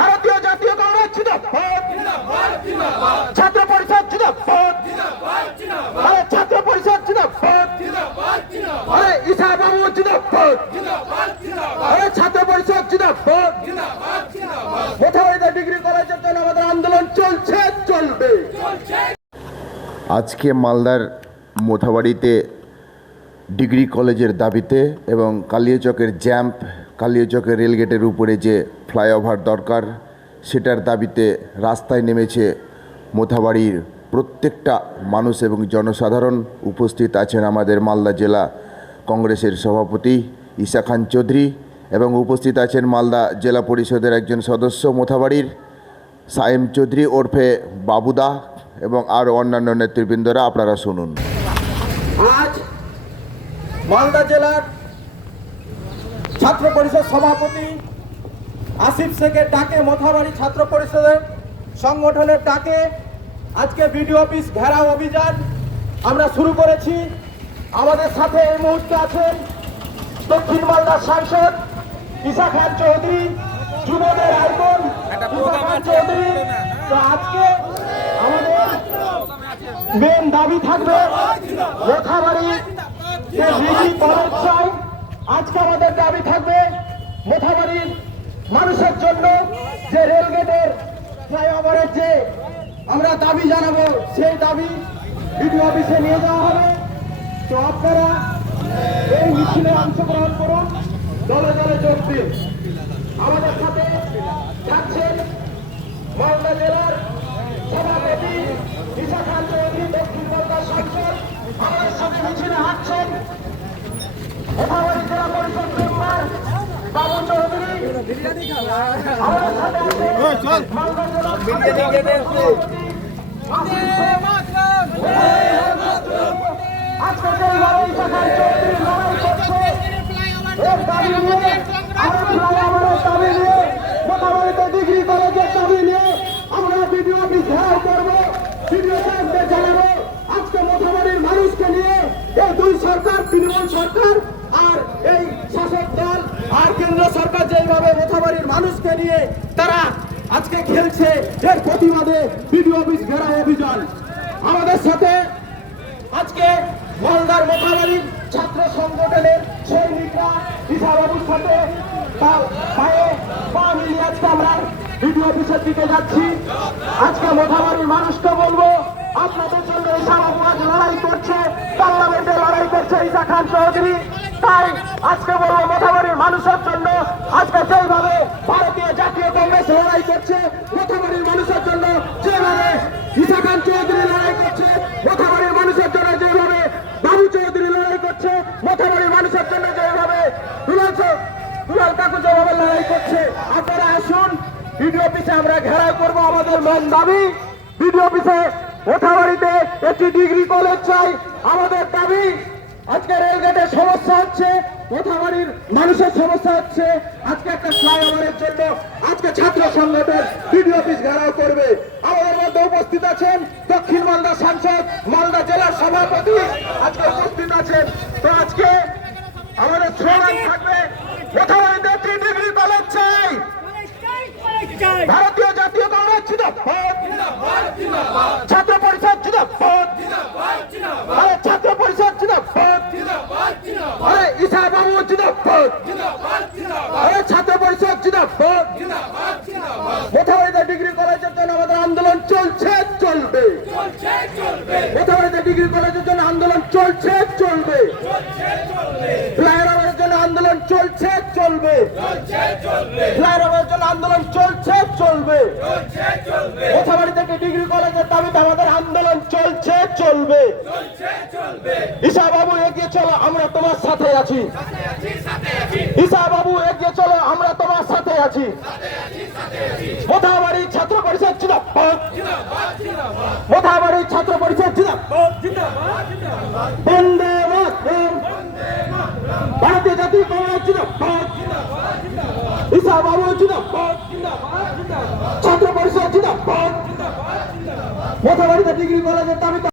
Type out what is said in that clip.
ভারতীয় জাতীয় কংগ্রেস জিন্দাবাদ, ছাত্র পরিষদ জিন্দাবাদ, ছাত্র পরিষদ জিন্দাবাদ, ঈশা বাবু জিন্দাবাদ, ছাত্র পরিষদ জিন্দাবাদ। মোথাবাড়িতে ডিগ্রি কলেজের জন্য আমাদের আন্দোলন চলছে, চলবে। আজকে মালদার মোথাবাড়িতে ডিগ্রি কলেজের দাবিতে এবং কালিয়াচকের জ্যাম্প, কালিয়াচকের রেলগেটের উপরে যে ফ্লাইওভার দরকার সেটার দাবিতে রাস্তায় নেমেছে মোথাবাড়ির প্রত্যেকটা মানুষ এবং জনসাধারণ। উপস্থিত আছেন আমাদের মালদা জেলা কংগ্রেসের সভাপতি ঈশা খান চৌধুরী এবং উপস্থিত আছেন মালদা জেলা পরিষদের একজন সদস্য মোথাবাড়ির সায়েম চৌধুরী ওরফে বাবুদা এবং আরও অন্যান্য নেতৃবৃন্দরা। আপনারা শুনুন। আজ মালদা জেলার ছাত্র পরিষদ সভাপতি আসিফ শেখের ডাকে, মোথাবাড়ি ছাত্র পরিষদের সংগঠনের ডাকে আজকে বিডিও অফিস ঘেরাও অভিযান আমরা শুরু করেছি। আমাদের সাথে এই মুহূর্তে আছেন দক্ষিণ মালদার সাংসদ ঈশা খান চৌধুরী, যুবদের আইকন ঈশা খান চৌধুরী। তো আজকে আমাদের মেন দাবি থাকবে মোথাবাড়ি ডিগ্রি কলেজ চাই। আজকে আমাদের দাবি থাকবে মোথাবাড়ির মানুষের জন্য যে রেলগেটের ফ্লাইওভারের যে আমরা দাবি জানাবো, সেই দাবি বিডিও অফিসে নিয়ে যাওয়া হবে। তো আপনারা এই মিছিলে অংশগ্রহণ করুন, দলে দলে যোগ দিন। আমাদের সাথে থাকছেন মালদা জেলার সভাপতি ঈশা খান চৌধুরী, দক্ষিণ মালদার সাংসদ। আমাদের সাথে মিছিলে হাঁটছেন মোথাবাড়ি জেলা পরিষদ মেম্বার বাবু চৌধুরী। আমাদের সাথে আছেন মালদা জেলার আজকে যেইভাবে ঈশা খান চৌধুরী লড়াই করছে এর দাবি নিয়ে, আমরা ফ্লাইওভারের দাবি নিয়ে, মোথাবাড়িতে ডিগ্রি কলেজের দাবি নিয়ে আমরা বিডিও অফিস ঘেরাও করবো, বিডিও সাহেবকে জানাবো। আজকে মোথাবাড়ির মানুষকে নিয়ে এই দুই সরকার, তৃণমূল সরকার আর এই শাসক দল আর কেন্দ্র সরকার যেইভাবে মোথাবাড়ির মানুষকে নিয়ে তারা আজকে খেলছে, এর প্রতিবাদে বিডিও অফিস ঘেরাও অভিযান। আমাদের সাথে আজকে মালদার মোথাবাড়ির ছাত্র সংগঠনের সৈনিকরা ঈশা বাবুর সাথে পায়ে পা মিলিয়ে আজকে আমরা বিডিও অফিসের দিকে যাচ্ছি। আজকে মোথাবাড়ির মানুষকে বলবো, আপনাদের জন্য ঈশা বাবু আজ লড়াই করছে, পার্লামেন্টে লড়াই করছে ঈশা খান চৌধুরী। তাই আজকে বলবো মোথাবাড়ির মানুষের জন্য আজকে যেইভাবে ভারতীয় জাতীয় কংগ্রেস লড়াই করছে, মোথাবাড়ির মানুষের জন্য যেভাবে ঈশা খান চৌধুরী লড়াই করছে, মোথাবাড়ির মানুষের জন্য যেভাবে বাবু চৌধুরী লড়াই করছে, মোথাবাড়ির মানুষের জন্য যেভাবে দুলাল কাকু যেভাবে লড়াই করছে, আপনারা আসুন বিডিও অফিসে আমরা ঘেরাও করবো। আমাদের মেন দাবি বিডিও অফিসে মোথাবাড়িতে একটি ডিগ্রি কলেজ চাই। আমাদের দাবি আজকে রেলগেটের সমস্যা হচ্ছে, মোথাবাড়ির মানুষের সমস্যা হচ্ছে, আজকে একটা ফ্লাইওভারের জন্য আজকে ছাত্র সংগঠন বিডিও অফিস ঘেরাও করবে। আমাদের মধ্যে উপস্থিত আছেন দক্ষিণ মালদা সাংসদ, মালদা জেলার সভাপতি আজকে উপস্থিত আছেন। তো আজকে আমাদের স্লোগান থাকবে মোথাবাড়িতে একটি ডিগ্রি কলেজ চাই, ভারতীয় জাতীয় কংগ্রেস জিন্দাবাদ, ছাত্র পরিষদ জিন্দাবাদ, ছাত্র পরিষদ জিন্দাবাদ, ঈশা বাবু জিন্দাবাদ, ছাত্র পরিষদ জিন্দাবাদ। মোথাবাড়িতে ডিগ্রি কলেজের জন্য আমাদের আন্দোলন চলছে, চলবে। মোথাবাড়িতে ডিগ্রি কলেজের জন্য আন্দোলন চলছে, চলবে। ফ্লাইওভারের জন্য আন্দোলন চলছে, চলবে। ফ্লাইওভারের জন্য আন্দোলন চলছে, চলবে। মোথাবাড়ি থেকে ডিগ্রি কলেজের দাবিতে আমাদের আন্দোলন চলছে, চলবে। ঈশা বাবু এগিয়ে চলো, আমরা তোমার সাথে আছি। ঈশা বাবু এগিয়ে চলো, আমরা তোমার সাথে আছি। মোথাবাড়ি ছাত্র পরিষদ জিন্দাবাদ, মোথাবাড়ি ছাত্র পরিষদ জিন্দাবাদ, বন্দে মাতরম, ভারতীয় জাতীয় কংগ্রেস জিন্দাবাদ, ঈশা বাবু জিন্দাবাদ, ছাত্র পরিষদ জিন্দাবাদ। মোথাবাড়িতে ডিগ্রি কলেজের দাবিতে